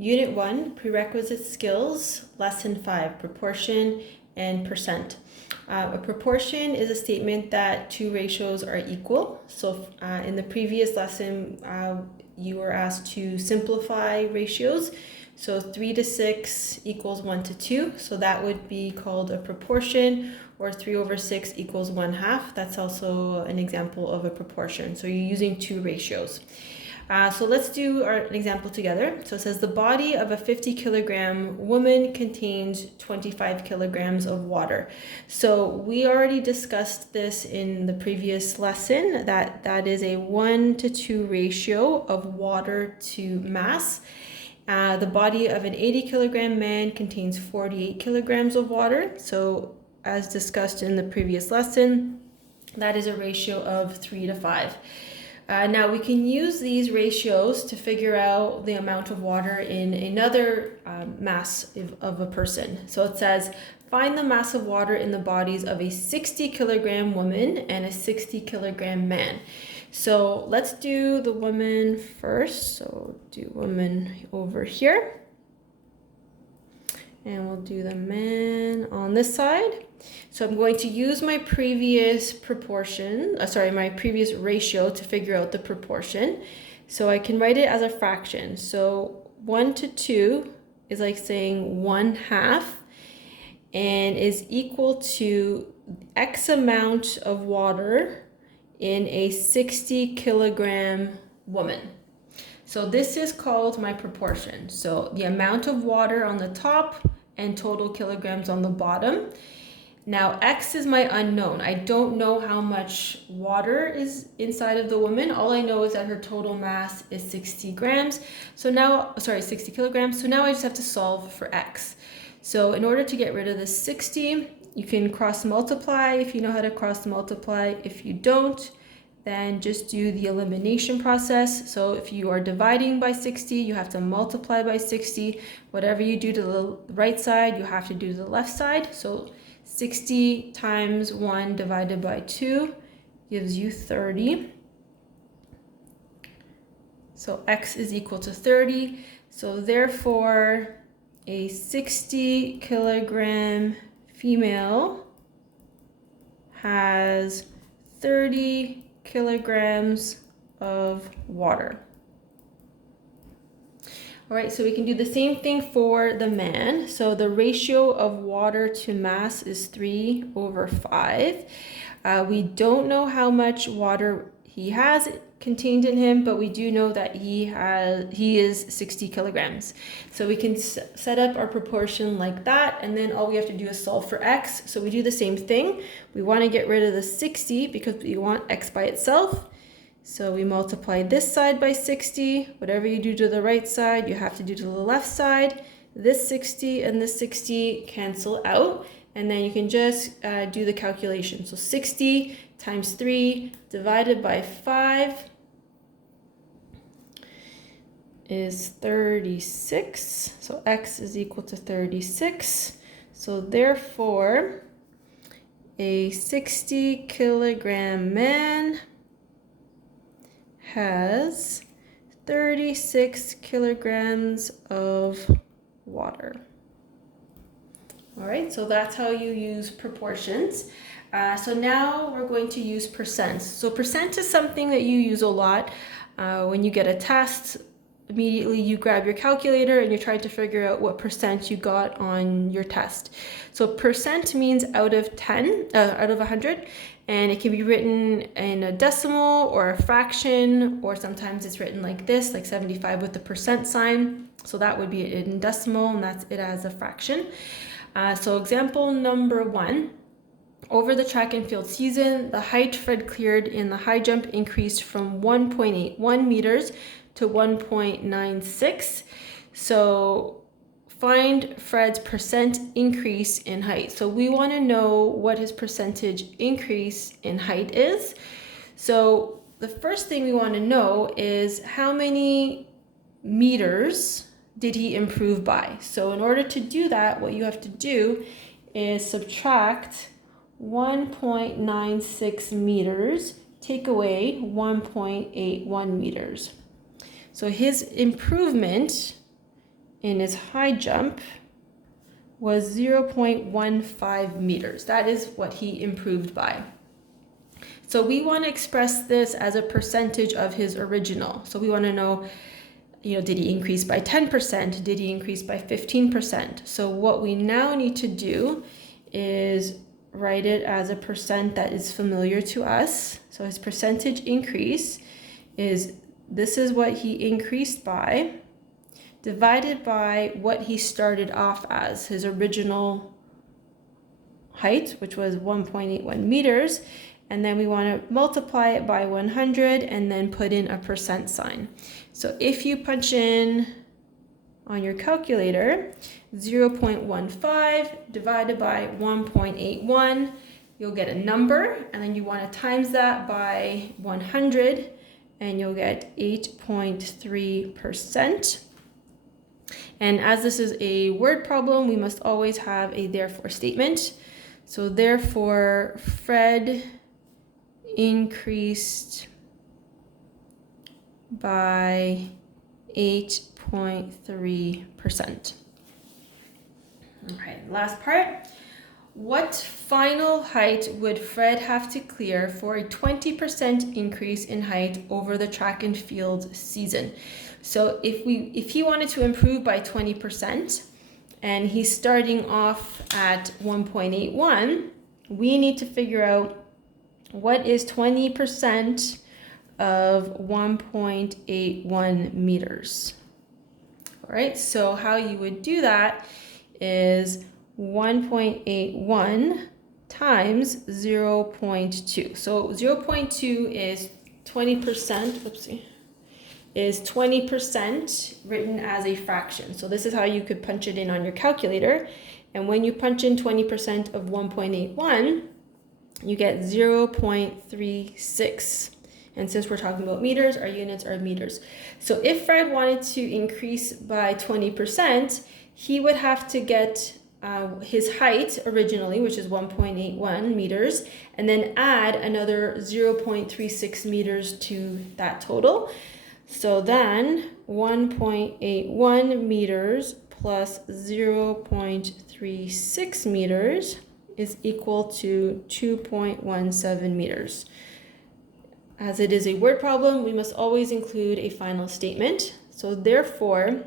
Unit 1, Prerequisite Skills, Lesson 5, Proportion and Percent. A proportion is a statement that two ratios are equal. So in the previous lesson, you were asked to simplify ratios. So 3 to 6 equals 1 to 2. So that would be called a proportion, or 3 over 6 equals 1/2. That's also an example of a proportion. So you're using two ratios. So let's do an example together. So it says the body of a 50-kilogram woman contains 25 kilograms of water. So we already discussed this in the previous lesson, that is a 1 to 2 ratio of water to mass. The body of an 80-kilogram man contains 48 kilograms of water. So as discussed in the previous lesson, that is a ratio of 3 to 5. Now we can use these ratios to figure out the amount of water in another mass of a person. So it says, find the mass of water in the bodies of a 60-kilogram woman and a 60-kilogram man. So let's do the woman first. So do woman over here. And we'll do the man on this side. So I'm going to use my previous my previous ratio to figure out the proportion. So I can write it as a fraction. So 1 to 2 is like saying 1/2 and is equal to X amount of water in a 60-kilogram woman. So this is called my proportion. So the amount of water on the top and total kilograms on the bottom. Now X is my unknown. I don't know how much water is inside of the woman. All I know is that her total mass is 60 kilograms. So now I just have to solve for X. So in order to get rid of the 60, you can cross multiply if you know how to cross multiply. If you don't, then just do the elimination process. So if you are dividing by 60, you have to multiply by 60. Whatever you do to the right side, you have to do to the left side. So 60 times 1 divided by 2 gives you 30. So X is equal to 30. So therefore, a 60-kilogram female has 30 kilograms of water. All right, so we can do the same thing for the man. So the ratio of water to mass is 3 over 5. We don't know how much water he has contained in him, but we do know that he is 60 kilograms. So we can set up our proportion like that, and then all we have to do is solve for X. So we do the same thing. We want to get rid of the 60 because we want X by itself. So we multiply this side by 60. Whatever you do to the right side, you have to do to the left side. This 60 and this 60 cancel out, and then you can just do the calculation. So 60 times 3 divided by 5 is 36. So X is equal to 36. So therefore, a 60-kilogram man has 36 kilograms of water. All right, so that's how you use proportions. So now we're going to use percents. So percent is something that you use a lot. When you get a test, immediately you grab your calculator and you're trying to figure out what percent you got on your test. So percent means out of 100, and it can be written in a decimal or a fraction, or sometimes it's written like this, like 75 with the percent sign. So that would be in decimal, and that's it as a fraction. So example number 1. Over the track and field season, the height Fred cleared in the high jump increased from 1.81 meters to 1.96. So find Fred's percent increase in height. So we want to know what his percentage increase in height is. So the first thing we want to know is how many meters did he improve by? So in order to do that, what you have to do is subtract 1.96 meters, take away 1.81 meters. So his improvement in his high jump was 0.15 meters. That is what he improved by. So we want to express this as a percentage of his original. So we want to know, did he increase by 10%? Did he increase by 15%? So what we now need to do is write it as a percent that is familiar to us. So his percentage increase this is what he increased by, divided by what he started off as, his original height, which was 1.81 meters. And then we want to multiply it by 100 and then put in a percent sign. So if you punch in on your calculator 0.15 divided by 1.81, you'll get a number, and then you want to times that by 100 and you'll get 8.3%. And as this is a word problem, we must always have a therefore statement. So therefore, Fred increased by 8.3%. Okay, last part. What final height would Fred have to clear for a 20% increase in height over the track and field season? So if he wanted to improve by 20% and he's starting off at 1.81, we need to figure out what is 20% of 1.81 meters. All right, so how you would do that is 1.81 times 0.2. So 0.2 is 20%, is 20% written as a fraction. So this is how you could punch it in on your calculator. And when you punch in 20% of 1.81, you get 0.36. And since we're talking about meters, our units are meters. So if Fred wanted to increase by 20%, he would have to get his height originally, which is 1.81 meters, and then add another 0.36 meters to that total. So then 1.81 meters plus 0.36 meters is equal to 2.17 meters. As it is a word problem, we must always include a final statement. So therefore,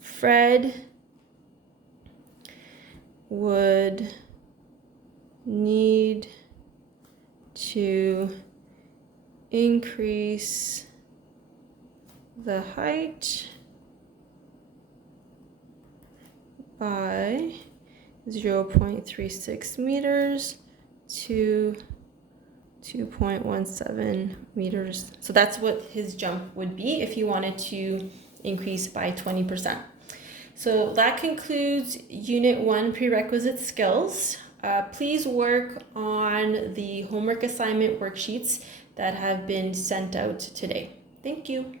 Fred would need to increase the height by 0.36 meters to 2.17 meters. So that's what his jump would be if you wanted to increase by 20%. So that concludes Unit 1 Prerequisite Skills. Please work on the homework assignment worksheets that have been sent out today. Thank you.